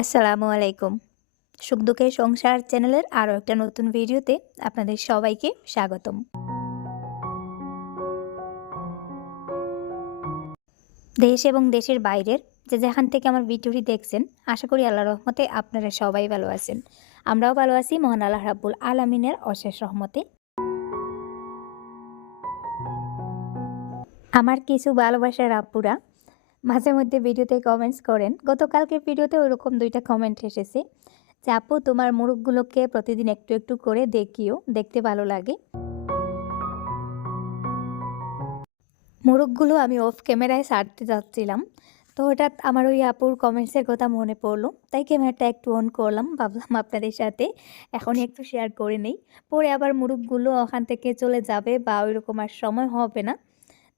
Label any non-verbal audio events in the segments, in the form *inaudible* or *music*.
আসসালামু আলাইকুম। সুখ দুঃখের সংসার চ্যানেলের আরও একটা নতুন ভিডিওতে আপনাদের সবাইকে স্বাগতম। দেশ এবং দেশের বাইরের যে যেখান থেকে আমার ভিডিওটি দেখছেন, আশা করি আল্লাহ রহমতে আপনারা সবাই ভালো আছেন। আমরাও ভালো আছি, মহান আল্লাহ রাব্বুল আলমিনের অশেষ রহমতে। আমার কিছু ভালোবাসার আপুরা মাঝে মধ্যে ভিডিওতে কমেন্টস করেন গতকালকের ভিডিওতে ওইরকম দুইটা কমেন্ট এসেছে যে, আপু, তোমার মুরগগুলোকে প্রতিদিন একটু একটু করে দেখিও, দেখতে ভালো লাগে। মোরগগুলো আমি অফ ক্যামেরায় সারতে যাচ্ছিলাম, তো হঠাৎ আমার ওই আপুর কমেন্টসের কথা মনে পড়ল, তাই ক্যামেরাটা একটু অন করলাম, ভাবলাম আপনাদের সাথে এখনই একটু শেয়ার করে নেই, পরে আবার মুরগগুলো ওখান থেকে চলে যাবে বা ওইরকম আর সময় হবে না।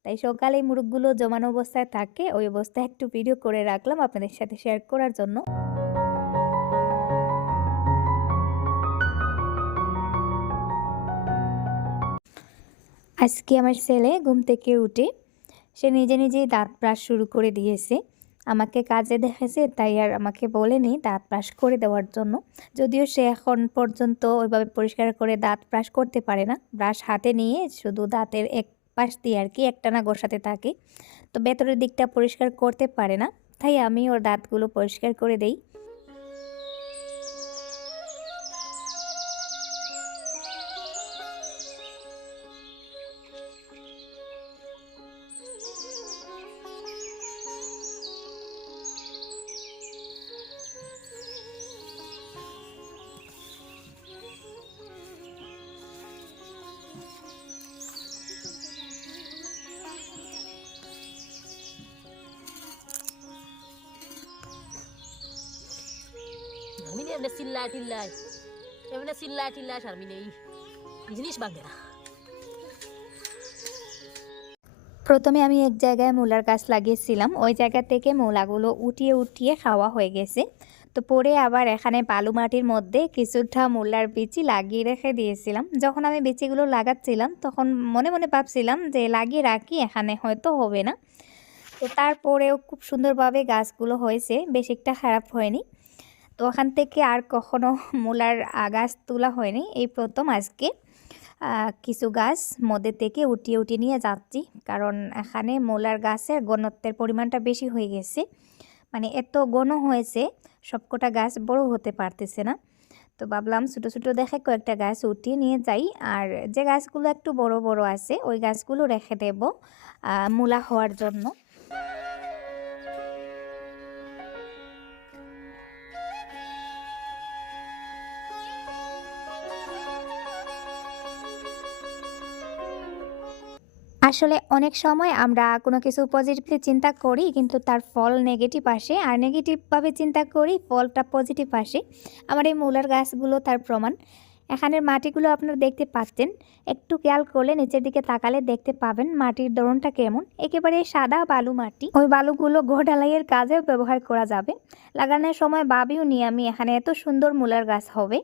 তাই সকালে এই মুরগগুলো জমানো অবস্থায় থাকে, ওই অবস্থায় একটু ভিডিও করে রাখলাম আপনাদের সাথে শেয়ার করার জন্য। আজকে আমার ছেলে ঘুম থেকে উঠে, সে নিজে নিজেই দাঁত ব্রাশ শুরু করে দিয়েছে। আমাকে কাজে দেখেছে, তাই আর আমাকে বলেনি দাঁত ব্রাশ করে দেওয়ার জন্য। যদিও সে এখন পর্যন্ত ওইভাবে পরিষ্কার করে দাঁত ব্রাশ করতে পারে না। ব্রাশ হাতে নিয়ে শুধু দাঁতের এক পাশ দিয়ে আর কি একটানা গোসাতে থাকে। তো ভেতরের দিকটা পরিষ্কার করতে পারে না। তাই আমি ওর দাঁতগুলো পরিষ্কার করে দেই। এমনি এমনি জিনিস না। প্রথমে আমি এক জায়গায় মূলার গাছ লাগিয়েছিলাম। ওই জায়গা থেকে মূলাগুলো উঠিয়ে উঠিয়ে খাওয়া হয়ে গেছে। তো পরে আবার এখানে বালু মাটির মধ্যে কিছুটা মূলার বিচি লাগিয়ে রেখে দিয়েছিলাম। যখন আমি বিচিগুলো লাগাচ্ছিলাম, তখন মনে মনে ভাবছিলাম যে লাগিয়ে রাখি, এখানে হয়তো হবে না। তো তারপরেও খুব সুন্দরভাবে গাছগুলো হয়েছে। বেশ একটা খারাপ হয়নি। তো ওখান থেকে আর কখনো *laughs* মূলার গাছ তোলা হয়নি। এই প্রথম আজকে। কিছু গাছ মধ্যে থেকে উঠিয়ে উঠিয়ে নিয়ে যাচ্ছি। কারণ এখানে মূলার গাছের ঘনত্বের পরিমাণটা বেশি হয়ে গেছে। মানে এত ঘন হয়েছে, সবকটা গাছ বড় হতে পারতেছে না। তো ভাবলাম ছোটো ছোটো দেখে কয়েকটা গাছ উঠিয়ে নিয়ে যাই। আর যে গাছগুলো একটু বড় বড় আছে, ওই গাছগুলো রেখে দেব মূলা হওয়ার জন্য। আসলে অনেক সময় আমরা কোনো কিছু পজিটিভলি চিন্তা করি, কিন্তু তার ফল নেগেটিভ আসে। আর নেগেটিভভাবে চিন্তা করি, ফলটা পজিটিভ আসে। আমার এই মূলার গাছগুলো তার প্রমাণ। এখানের মাটিগুলো আপনারা দেখতে পাচ্ছেন। একটু খেয়াল করলে নিচের দিকে তাকালে দেখতে পাবেন মাটির ধরনটা কেমন। একেবারে সাদা বালু মাটি। ওই বালুগুলো ঘোড়ালাইয়ের কাজেও ব্যবহার করা যাবে। লাগানোর সময় বাবিও নি আমি এখানে এত সুন্দর মূলার গাছ হবে।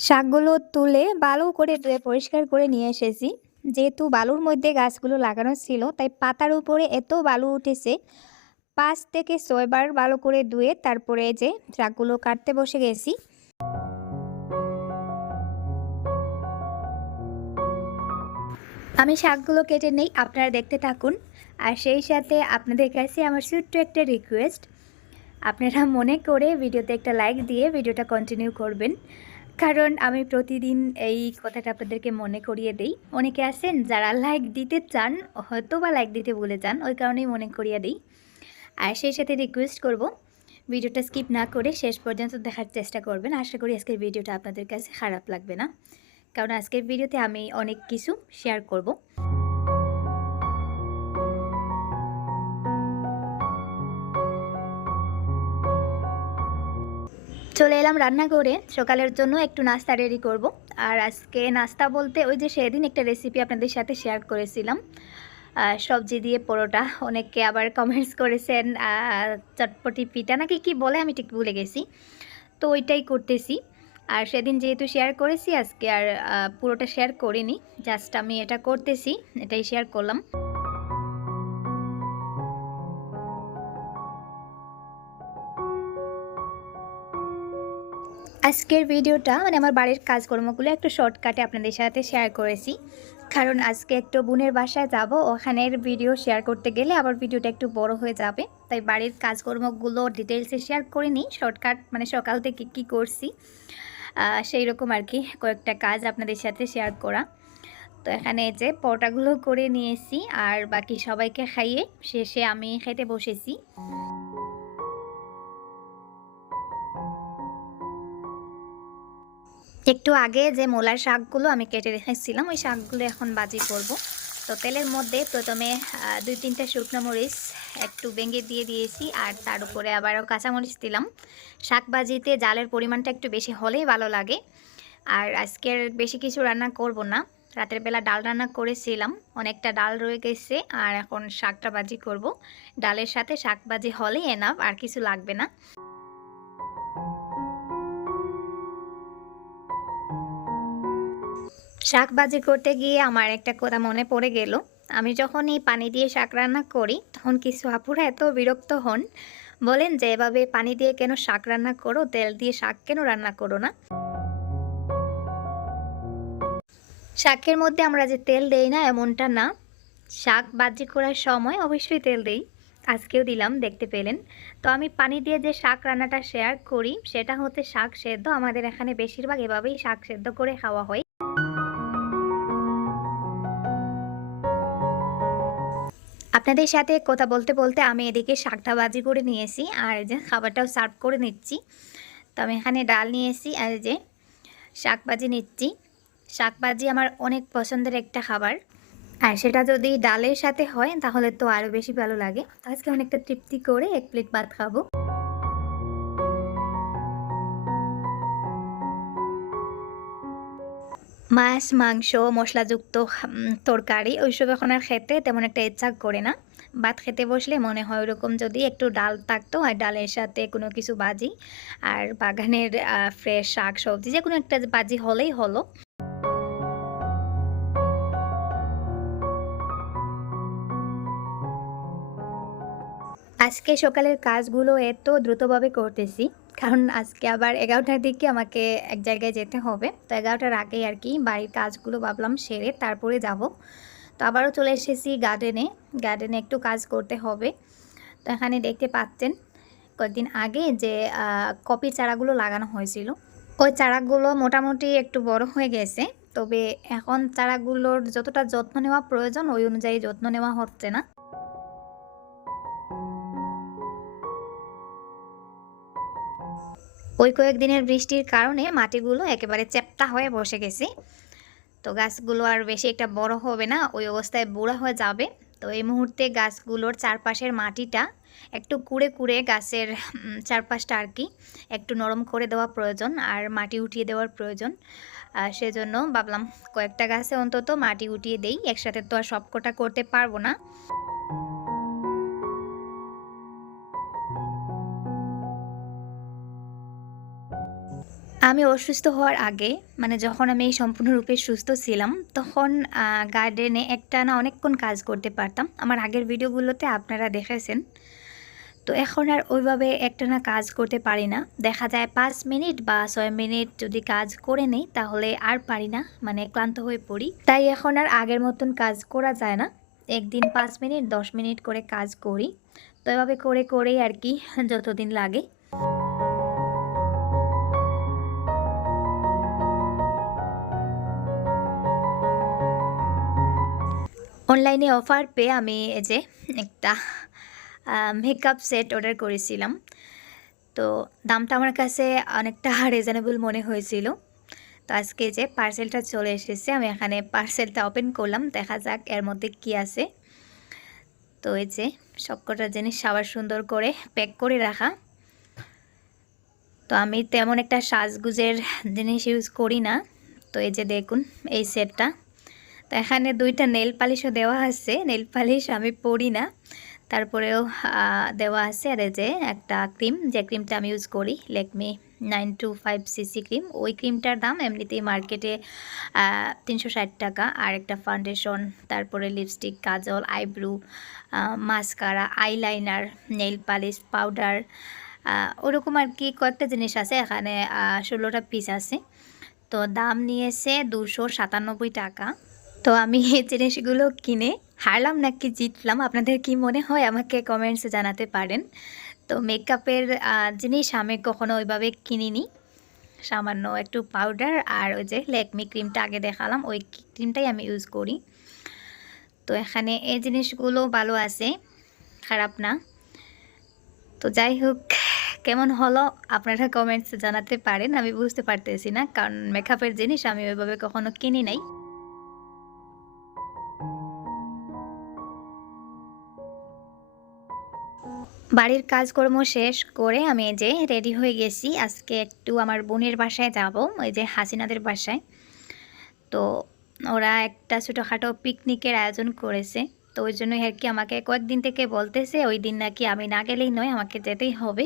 শাকগুলো তুলে বালু করে পরিষ্কার করে নিয়ে এসেছি। যেহেতু বালুর মধ্যে গাছগুলো লাগানো ছিল, তাই পাতার উপরে এত বালু উঠেছে, পাঁচ থেকে ছয়বার ভালো করে ধুয়ে তারপরে যে শাকগুলো কাটতে বসে গেছি। আমি শাকগুলো কেটে নেই, আপনারা দেখতে থাকুন। আর সেই সাথে আপনাদের কাছে আমার ছোট্ট একটা রিকোয়েস্ট আপনারা মনে করে ভিডিওতে একটা লাইক দিয়ে ভিডিওটা কন্টিনিউ করবেন। কারণ আমি প্রতিদিন এই কথাটা আপনাদেরকে মনে করিয়ে দেই। অনেকে আছেন যারা লাইক দিতে চান হয়তো বা লাইক দিতে বলে চান ওই কারণেই মনে করিয়ে দিই। আর সেই সাথে রিকোয়েস্ট করব, ভিডিওটা স্কিপ না করে শেষ পর্যন্ত দেখার চেষ্টা করবেন। আশা করি আজকের ভিডিওটা আপনাদের কাছে খারাপ লাগবে না। কারণ আজকের ভিডিওতে আমি অনেক কিছু শেয়ার করব। চলে এলাম রান্না করে সকালের জন্য একটু নাস্তা রেডি করব। আর আজকে নাস্তা বলতে ওই যে সেদিন একটা রেসিপি আপনাদের সাথে শেয়ার করেছিলাম। সবজি দিয়ে পরোটা। অনেকে আবার কমেন্টস করেছেন চটপটি পিঠা নাকি কি বলে আমি ঠিক ভুলে গেছি। তো ওইটাই করতেছি। আর সেদিন যেহেতু শেয়ার করেছি, আজকে আর পুরোটা শেয়ার করিনি। জাস্ট আমি এটা করতেছি, এটাই শেয়ার করলাম। আজকের ভিডিওটা মানে আমার বাড়ির কাজকর্মগুলো একটু শর্টকাটে আপনাদের সাথে শেয়ার করেছি। কারণ আজকে একটু বোনের বাসায় যাব, ওখানের ভিডিও শেয়ার করতে গেলে আবার ভিডিওটা একটু বড় হয়ে যাবে। তাই বাড়ির কাজকর্মগুলো ডিটেলসে শেয়ার করিনি শর্টকাট মানে সকাল থেকে কি করছি সেই রকম আর কি, কয়েকটা কাজ আপনাদের সাথে শেয়ার করা। তো এখানে যে পরোটাগুলো করে নিয়েছি, আর বাকি সবাইকে খাইয়ে শেষে আমি খেতে বসেছি। একটু আগে যে মোলার শাকগুলো আমি কেটে রেখেছিলাম, ওই শাকগুলো এখন বাজি করব। তো তেলের মধ্যে প্রথমে দুই তিনটে শুকনো মরিচ, একটু ভেঙে দিয়ে দিয়েছি আর তার উপরে আবারও কাঁচামরিচ দিলাম। শাক বাজিতে জালের পরিমাণটা একটু বেশি হলেই ভালো লাগে। আর আজকের বেশি কিছু রান্না করব না। রাতের বেলা ডাল রান্না করেছিলাম, অনেকটা ডাল রয়ে গেছে আর এখন শাকটা বাজি করব। ডালের সাথে শাক বাজি হলেই এনাফ আর কিছু লাগবে না। শাক ভাজি করতে গিয়ে আমার একটা কথা মনে পড়ে গেল। আমি যখন এই পানি দিয়ে শাক রান্না করি, তখন কিছু আপুরা এত বিরক্ত হন। বলেন যে, এভাবে পানি দিয়ে কেন শাক রান্না করো? তেল দিয়ে শাক কেন রান্না করো না? শাকের মধ্যে আমরা যে তেল দেই না, এমনটা না। শাক বাজি করার সময় অবশ্যই তেল দেই। আজকেও দিলাম, দেখতে পেলেন। তো আমি পানি দিয়ে যে শাক রান্নাটা শেয়ার করি, সেটা হচ্ছে শাক সেদ্ধ। আমাদের এখানে বেশিরভাগ এভাবেই শাক সেদ্ধ করে খাওয়া হয়। আপনাদের সাথে কথা বলতে বলতে আমি এদিকে শাকটা বাজি করে নিয়েছি আর এই যে খাবারটাও সার্ভ করে নিচ্ছি। তো আমি এখানে ডাল নিয়েছি আর এই যে শাক বাজি নিচ্ছি। শাক বাজি আমার অনেক পছন্দের একটা খাবার। আর সেটা যদি ডালের সাথে হয় তাহলে তো আরও বেশি ভালো লাগে। আজকে অনেকটা তৃপ্তি করে এক প্লেট ভাত খাব। মাছ, মাংস, মশলাযুক্ত তরকারি ওইসব এখন আর খেতে তেমন একটা ইচ্ছা করে না। ভাত খেতে বসলে মনে হয় ওরকম যদি একটু ডাল থাকতো আর ডালের সাথে কোনো কিছু বাজি আর বাগানের ফ্রেশ শাক সবজি যে কোনো একটা বাজি হলেই হলো। আজকে সকালের কাজগুলো এত দ্রুতভাবে করতেছি কারণ আজকে আবার এগারোটার দিকে আমাকে এক জায়গায় যেতে হবে। তো এগারোটার আগেই আর কি বাড়ির কাজগুলো ভাবলাম সেরে তারপরে যাব। তো আবারও চলে এসেছি গার্ডেনে গার্ডেনে একটু কাজ করতে হবে। তো এখানে দেখতে পাচ্ছেন কয়েকদিন আগে যে কপির চারাগুলো লাগানো হয়েছিল। ওই চারাগুলো মোটামুটি একটু বড় হয়ে গেছে। তবে এখন চারাগুলোর যতটা যত্ন নেওয়া প্রয়োজন, ওই অনুযায়ী যত্ন নেওয়া হচ্ছে না। ওই কয়েকদিনের বৃষ্টির কারণে মাটিগুলো একেবারে চ্যাপ্টা হয়ে বসে গেছে। তো গাছগুলো আর বেশি একটা বড় হবে না, ওই অবস্থায় বুড়া হয়ে যাবে। তো এই মুহূর্তে গাছগুলোর চারপাশের মাটিটা একটু কুড়ে কুড়ে গাছের চারপাশটা আর কি একটু নরম করে দেওয়া প্রয়োজন আর মাটি উঠিয়ে দেওয়ার প্রয়োজন। আর সেজন্য ভাবলাম কয়েকটা গাছে অন্তত মাটি উঠিয়ে দেই, একসাথে তো আর সবকটা করতে পারব না। আমি অসুস্থ হওয়ার আগে মানে যখন আমি সম্পূর্ণরূপে সুস্থ ছিলাম, তখন গার্ডেনে একটা না অনেকক্ষণ কাজ করতে পারতাম। আমার আগের ভিডিওগুলোতে আপনারা দেখেছেন। তো এখন আর ওইভাবে একটা না কাজ করতে পারি না। দেখা যায় পাঁচ মিনিট বা ছয় মিনিট যদি কাজ করে নেই, তাহলে আর পারি না মানে ক্লান্ত হয়ে পড়ি। তাই এখন আর আগের মতন কাজ করা যায় না। একদিন পাঁচ মিনিট, দশ মিনিট করে কাজ করি। তো এভাবে করে করেই আর কি যতদিন লাগে। অনলাইনে অফার পেয়ে আমি এই যে একটা মেকআপ সেট অর্ডার করেছিলাম। তো দামটা আমার কাছে অনেকটা *laughs* রিজনেবল মনে হয়েছিল। তো আজকে যে পার্সেলটা চলে এসেছে, আমি এখানে পার্সেলটা ওপেন করলাম। দেখা যাক এর মধ্যে কি আছে। তো এই যে সবকটা জিনিস আবার সুন্দর করে প্যাক করে রাখা। তো আমি তেমন একটা সাজগুজের জিনিস ইউজ করি না। তো এই যে দেখুন, এই সেটটা তো এখানে দুইটা নেল পালিশও দেওয়া আছে। নেল পালিশ আমি পরি না। তারপরেও দেওয়া আছে আর যে একটা ক্রিম, যে ক্রিমটা আমি ইউজ করি, Lakme nine two five CC cream. ওই ক্রিমটার দাম এমনিতেই মার্কেটে তিনশো ষাট টাকা। আর একটা ফাউন্ডেশন, তারপরে lipstick, kajal, eyebrow mascara, eyeliner, nail polish, powder ওরকম আর কি কয়েকটা জিনিস আছে। এখানে ষোলোটা পিস আছে। তো দাম নিয়েছে দুশো সাতানব্বই টাকা। তো আমি *laughs* এই জিনিসগুলো কিনে হারলাম নাকি জিতলাম? আপনাদের কি মনে হয়? আমাকে কমেন্টসে জানাতে পারেন। তো মেকআপের জিনিস আমি কখনো ওইভাবে কিনিনি। সামান্য একটু পাউডার আর ওই যে লেকমি ক্রিমটা আগে দেখালাম, ওই ক্রিমটাই আমি ইউজ করি। তো এখানে এই জিনিসগুলো ভালো আছে, খারাপ না। তো যাই হোক, কেমন হলো? আপনারা কমেন্টসে জানাতে পারেন। আমি বুঝতে পারতেছি না, কারণ মেকআপের জিনিস আমি ওইভাবে কখনো কিনি নাই। বাড়ির কাজকর্ম শেষ করে আমি যে রেডি হয়ে গেছি। আজকে একটু আমার বোনের বাসায় যাব, ওই যে হাসিনাদের বাসায়। তো ওরা একটা ছোটোখাটো পিকনিকের আয়োজন করেছে। তো ওই জন্যই আর কি আমাকে কয়েকদিন থেকে বলতেছে, ওই দিন নাকি আমি না গেলেই নয়, আমাকে যেতেই হবে।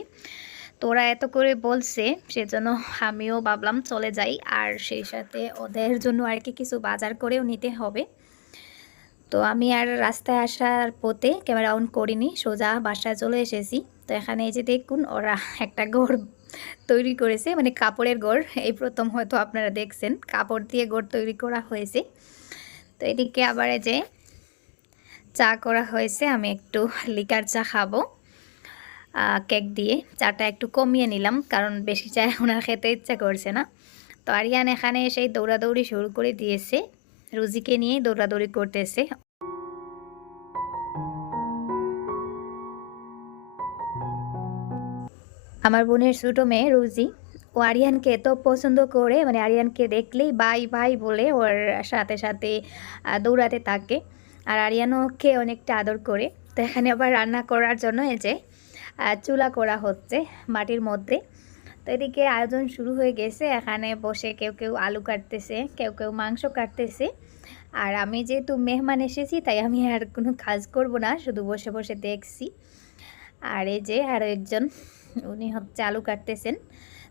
তো ওরা এত করে বলছে, সেজন্য আমিও ভাবলাম চলে যাই। আর সেই সাথে ওদের জন্য আর কি কিছু বাজার করেও নিতে হবে। তো আমি আর রাস্তায় আসার পথে ক্যামেরা অন করিনি, সোজা বাসায় চলে এসেছি। তো এখানে এই যে দেখুন, ওরা একটা গড় তৈরি করেছে মানে কাপড়ের গড় এই প্রথম হয়তো আপনারা দেখছেন, কাপড় দিয়ে গড় তৈরি করা হয়েছে। তো এদিকে আবার যে চা করা হয়েছে, আমি একটু লিকার চা খাব। কেক দিয়ে চাটা একটু কমিয়ে নিলাম, কারণ বেশি চা ওনার খেতে ইচ্ছা করছে না। তো আরিয়ান এখানে সেই দৌড়াদৌড়ি শুরু করে দিয়েছে, রুজিকে নিয়ে দৌড়াদৌড়ি করতেছে। আমার বোনের ছোটো মেয়ে রুজি। ও আরিয়ানকে এত পছন্দ করে মানে আরিয়ানকে দেখলেই বাই বাই বলে ওর সাথে সাথে দৌড়াতে থাকে। আর আরিয়ানও ওকে অনেকটা আদর করে। তো এখানে আবার রান্না করার জন্য এই যে চুলা করা হচ্ছে মাটির মধ্যে। তো এদিকে আয়োজন শুরু হয়ে গেছে। এখানে বসে কেউ কেউ আলু কাটতেছে, কেউ কেউ মাংস কাটতেছে। আর আমি যেহেতু মেহমান এসেছি, তাই আমি আর কোনো কাজ করব না, শুধু বসে বসে দেখছি। আর এই যে আরও একজন *laughs* উনি হচ্ছে আলু কাটতেছেন।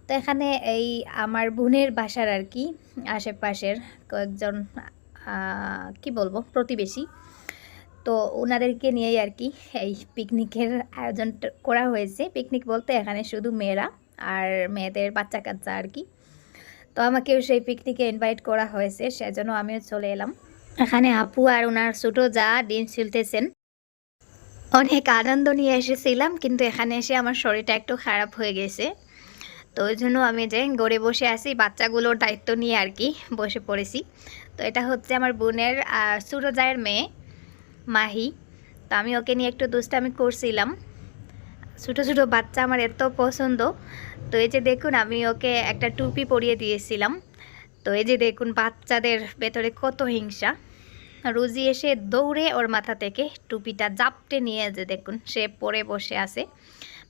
তো এখানে এই আমার বোনের বাসার আর কি, আশেপাশের কয়েকজন কি বলব, প্রতিবেশী। তো ওনাদেরকে নিয়েই আর কি এই পিকনিকের আয়োজন করা হয়েছে। পিকনিক বলতে এখানে শুধু মেয়েরা আর মেয়েদের বাচ্চা কাচ্চা আর কি। তো আমাকেও সেই পিকনিকে ইনভাইট করা হয়েছে, সেজন্য আমিও চলে এলাম। এখানে আপু আর ওনার ছোটো যা ডিম ছিলতেছেন। অনেক আনন্দ নিয়ে এসেছিলাম, কিন্তু এখানে এসে আমার শরীরটা একটু খারাপ হয়ে গেছে। তো ওই জন্য আমি যে গড়ে বসে আছি, বাচ্চাগুলোর দায়িত্ব নিয়ে আর কি বসে পড়েছি। তো এটা হচ্ছে আমার বোনের ছোটো জায়ের মেয়ে, মাহি। তো আমি ওকে নিয়ে একটু দুষ্টামি করছিলাম। ছোটো ছোটো বাচ্চা আমার এত পছন্দ। তো এই যে দেখুন, আমি ওকে একটা টুপি পরিয়ে দিয়েছিলাম। তো এই যে দেখুন, বাচ্চাদের ভেতরে কত হিংসা। রুজি এসে দৌড়ে ওর মাথা থেকে টুপিটা জাপটে নিয়ে যে দেখুন সে পরে বসে আছে।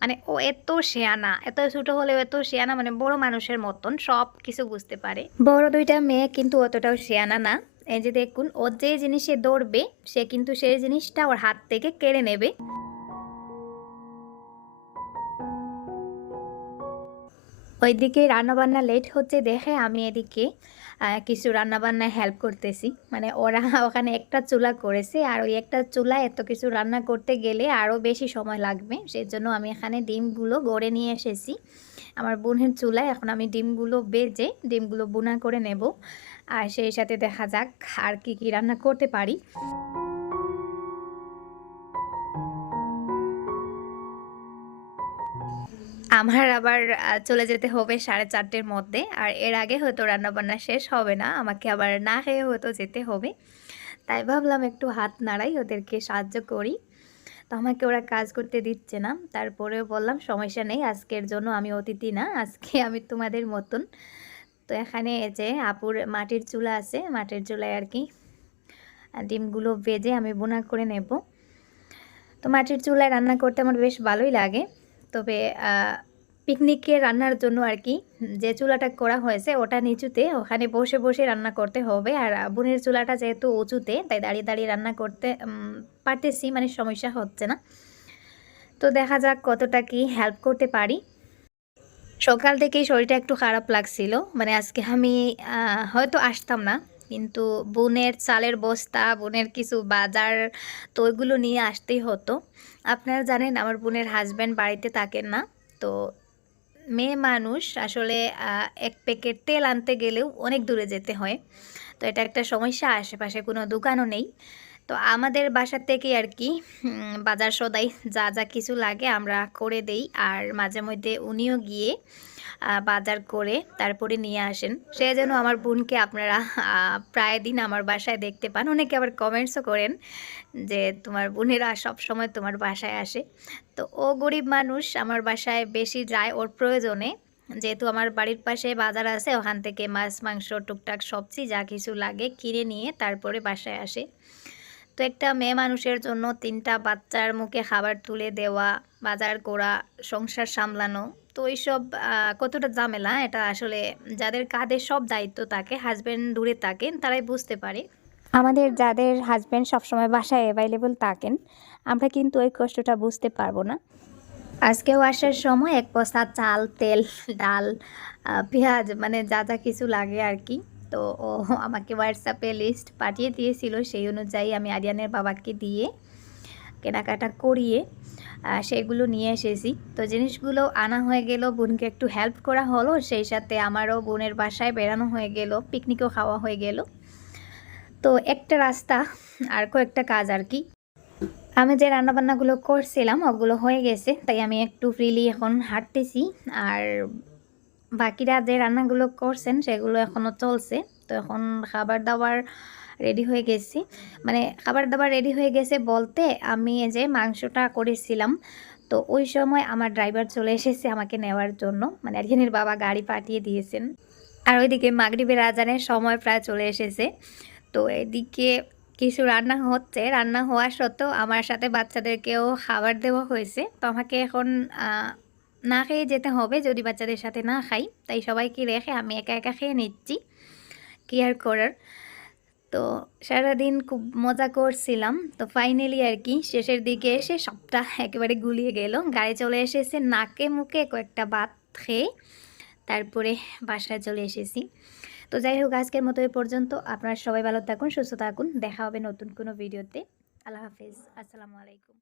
মানে ও এত শেয়ানা, এত ছোটো হলেও এত শেয়ানা মানে বড় মানুষের মতন সব কিছু বুঝতে পারে। বড় দুইটা মেয়ে কিন্তু অতটাও শেয়ানা না। এই যে দেখুন, ও যে জিনিসে দৌড়বে, সে কিন্তু সেই জিনিসটা ওর হাত থেকে কেড়ে নেবে। ওইদিকে রান্নাবান্না লেট হচ্ছে দেখে আমি এদিকে কিছু রান্নাবান্নায় হেল্প করতেছি। মানে ওরা *laughs* ওখানে একটা চুলা করেছে আর ওই একটা চুলা এত কিছু রান্না করতে গেলে আরও বেশি সময় লাগবে। সেই জন্য আমি এখানে ডিমগুলো গড়ে নিয়ে এসেছি। আমার বোনের চুলায় এখন আমি ডিমগুলো বেজে ডিমগুলো বোনা করে নেব। আর সেই সাথে দেখা যাক আর কি কি রান্না করতে পারি। আমার আবার চলে যেতে হবে সাড়ে চারটের মধ্যে। আর এর আগে হয়তো রান্নাবান্না শেষ হবে না, আমাকে আবার না খেয়ে হয়তো যেতে হবে। তাই ভাবলাম একটু হাত নাড়াই, ওদেরকে সাহায্য করি। তো আমাকে ওরা কাজ করতে দিচ্ছে না। তারপরেও বললাম, সমস্যা নেই, আজকের জন্য আমি অতিথি না, আজকে আমি তোমাদের মতন। তো এখানে যে আপুর মাটির চুলা আছে, মাটির চুলায় আর কি ডিমগুলো ভেজে আমি বোনা করে নেব। তো মাটির চুলায় রান্না করতে আমার বেশ ভালোই লাগে। তবে পিকনিকে রান্নার জন্য আর কি যে চুলাটা করা হয়েছে ওটা নিচুতে ওখানে বসে বসে রান্না করতে হবে। আর বোনের চুলাটা যেহেতু উঁচুতে, তাই দাঁড়িয়ে দাঁড়িয়ে রান্না করতে পারতেছি মানে সমস্যা হচ্ছে না। তো দেখা যাক কতটা কি হেল্প করতে পারি। সকাল থেকেই শরীরটা একটু খারাপ লাগছিল। মানে আজকে আমি হয়তো আসতাম না। কিন্তু বোনের চালের বস্তা, বোনের কিছু বাজার তো ওইগুলো নিয়ে আসতেই হতো। আপনারা জানেন আমার বোনের হাজব্যান্ড বাড়িতে থাকেন না। তো মেয়ে মানুষ আসলে এক প্যাকেট তেল আনতে গেলেও অনেক দূরে যেতে হয়। তো এটা একটা সমস্যা, আশেপাশে কোনো দোকানও নেই। তো আমাদের বাসা থেকে আর কি বাজার সদাই যা যা কিছু লাগে আমরা করে দেই। আর মাঝে মধ্যে উনিও গিয়ে বাজার করে তারপরে নিয়ে আসেন। সেই জন্য আমার বোনকে আপনারা প্রায় দিন আমার বাসায় দেখতে পান। অনেকে আবার কমেন্টসও করেন যে, তোমার বোনেরা সব সময় তোমার বাসায় আসে। তো ও গরিব মানুষ, আমার বাসায় বেশি যায় ওর প্রয়োজনে। যেহেতু আমার বাড়ির পাশে বাজার আছে, ওখান থেকে মাছ, মাংস, টুকটাক সবজি যা কিছু লাগে কিনে নিয়ে তারপরে বাসায় আসে। তো একটা মেয়ে মানুষের জন্য তিনটা বাচ্চার মুখে খাবার তুলে দেওয়া বাজার করা সংসার সামলানো তো এইসব কতটা ঝামেলা এটা আসলে যাদের কাঁধে সব দায়িত্ব থাকে হাজব্যান্ড দূরে থাকেন তারাই বুঝতে পারে। আমাদের যাদের হাজব্যান্ড সবসময় বাসায় অ্যাভাইলেবল থাকেন আমরা কিন্তু ওই কষ্টটা বুঝতে পারব না। আজকেও আসার সময় এক বস্তা চাল তেল ডাল পেঁয়াজ মানে যা যা কিছু লাগে আর কি। তো ও আমাকে হোয়াটসঅ্যাপে লিস্ট পাঠিয়ে দিয়েছিল, সেই অনুযায়ী আমি আরিয়ানের বাবাকে দিয়ে কেনাকাটা করিয়ে সেগুলো নিয়ে এসেছি। তো জিনিসগুলো আনা হয়ে গেল, বোনকে একটু হেল্প করা হলো, সেই সাথে আমারও বোনের বাসায় বেড়ানো হয়ে গেল পিকনিকও খাওয়া হয়ে গেল। তো একটা রাস্তা, আর কয়েকটা কাজ আর কি। আমি যে রান্নাবান্নাগুলো করছিলাম, ওগুলো হয়ে গেছে, তাই আমি একটু ফ্রিলি এখন হাঁটতেছি, আর বাকিরা যে রান্নাগুলো করছেন, সেগুলো এখনও চলছে। তো এখন খাবার দাবার রেডি হয়ে গেছি। মানে খাবার দাবার রেডি হয়ে গেছে বলতে আমি যে মাংসটা করেছিলাম। তো ওই সময় আমার ড্রাইভার চলে এসেছে আমাকে নেওয়ার জন্য। মানে আরিয়ানের বাবা গাড়ি পাঠিয়ে দিয়েছেন। আর ওইদিকে মাগরিবের আজানের সময় প্রায় চলে এসেছে। তো এদিকে কিছু রান্না হচ্ছে। রান্না হওয়া সত্ত্বেও আমার সাথে বাচ্চাদেরকেও খাবার দেওয়া হয়েছে। তো আমাকে এখন না খেয়ে যেতে হবে যদি বাচ্চাদের সাথে না খাই। তাই সবাইকে রেখে আমি একা একা খেয়ে নিচ্ছি। কেয়ার করার। তো সারাদিন খুব মজা করছিলাম। তো ফাইনালি আর কি, শেষের দিকে এসে সবটা একেবারে গুলিয়ে গেল। গাড়ি চলে এসেছে নাকে মুখে কয়েকটা ভাত খেয়ে তারপরে বাসায় চলে এসেছি। তো যাই হোক, আজকের মতো এই পর্যন্ত। আপনারা সবাই ভালো থাকুন, সুস্থ থাকুন। দেখা হবে নতুন কোনো ভিডিওতে। আল্লাহ হাফিজ। আসসালামু আলাইকুম।